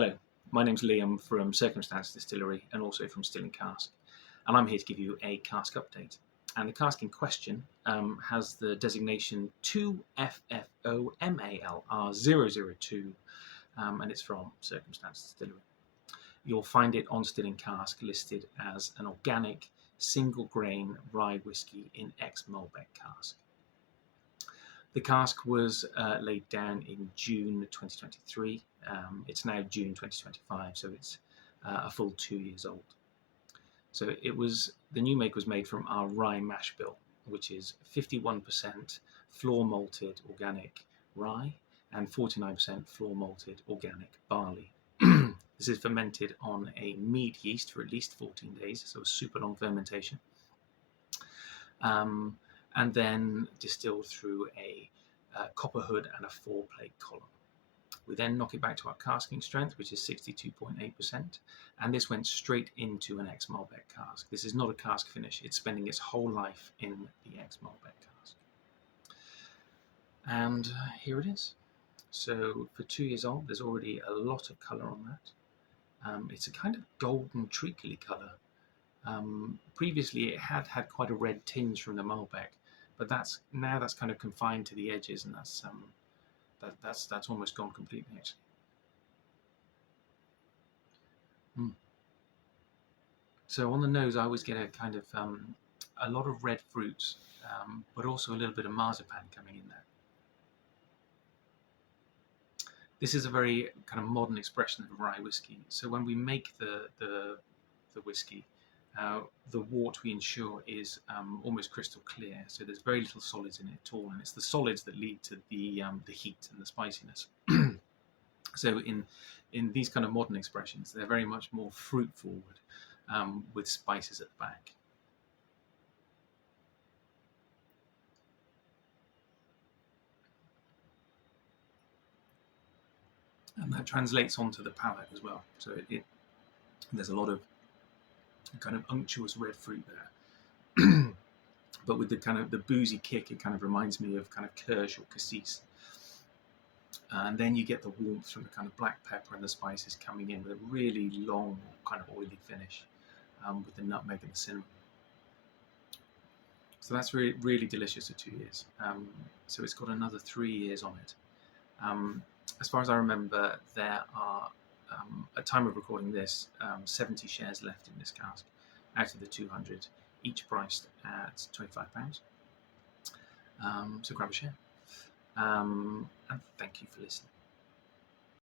Hello, my name's Liam from Circumstance Distillery and also from Stilling Cask, and I'm here to give you a cask update. And the cask in question has the designation 2FFOMALR002, and it's from Circumstance Distillery. You'll find it on Stilling Cask listed as an organic single grain rye whiskey in ex-Malbec cask. The cask was laid down in June 2023. It's now June 2025, so it's a full 2 years old. So the new make was made from our rye mash bill, which is 51% floor malted organic rye and 49% floor malted organic barley. This is fermented on a mead yeast for at least 14 days, so a super long fermentation. And then distilled through a copper hood and a 4-plate column. We then knock it back to our casking strength, which is 62.8%, and this went straight into an ex-Malbec cask. This is not a cask finish, it's spending its whole life in the ex-Malbec cask. And here it is. So for 2 years old, there's already a lot of colour on that. It's a kind of golden treacly colour. Previously it had quite a red tinge from the Malbec, but that's kind of confined to the edges, and that's almost gone completely actually. So on the nose, I always get a kind of a lot of red fruits, but also a little bit of marzipan coming in there. This is a very kind of modern expression of rye whiskey. So when we make the whiskey, the wort we ensure is almost crystal clear, so there's very little solids in it at all, and it's the solids that lead to the heat and the spiciness. So in these kind of modern expressions, they're very much more fruit forward, with spices at the back. And that translates onto the palate as well. So there's a lot of kind of unctuous red fruit there, but with the kind of the boozy kick, it kind of reminds me of kind of kirsch or cassis. And then you get the warmth from the kind of black pepper and the spices coming in with a really long kind of oily finish, with the nutmeg and the cinnamon. So that's really, really delicious at 2 years. So it's got another 3 years on it. As far as I remember, there are, at time of recording this, 70 shares left in this cask out of the 200, each priced at £25. So grab a share. And thank you for listening.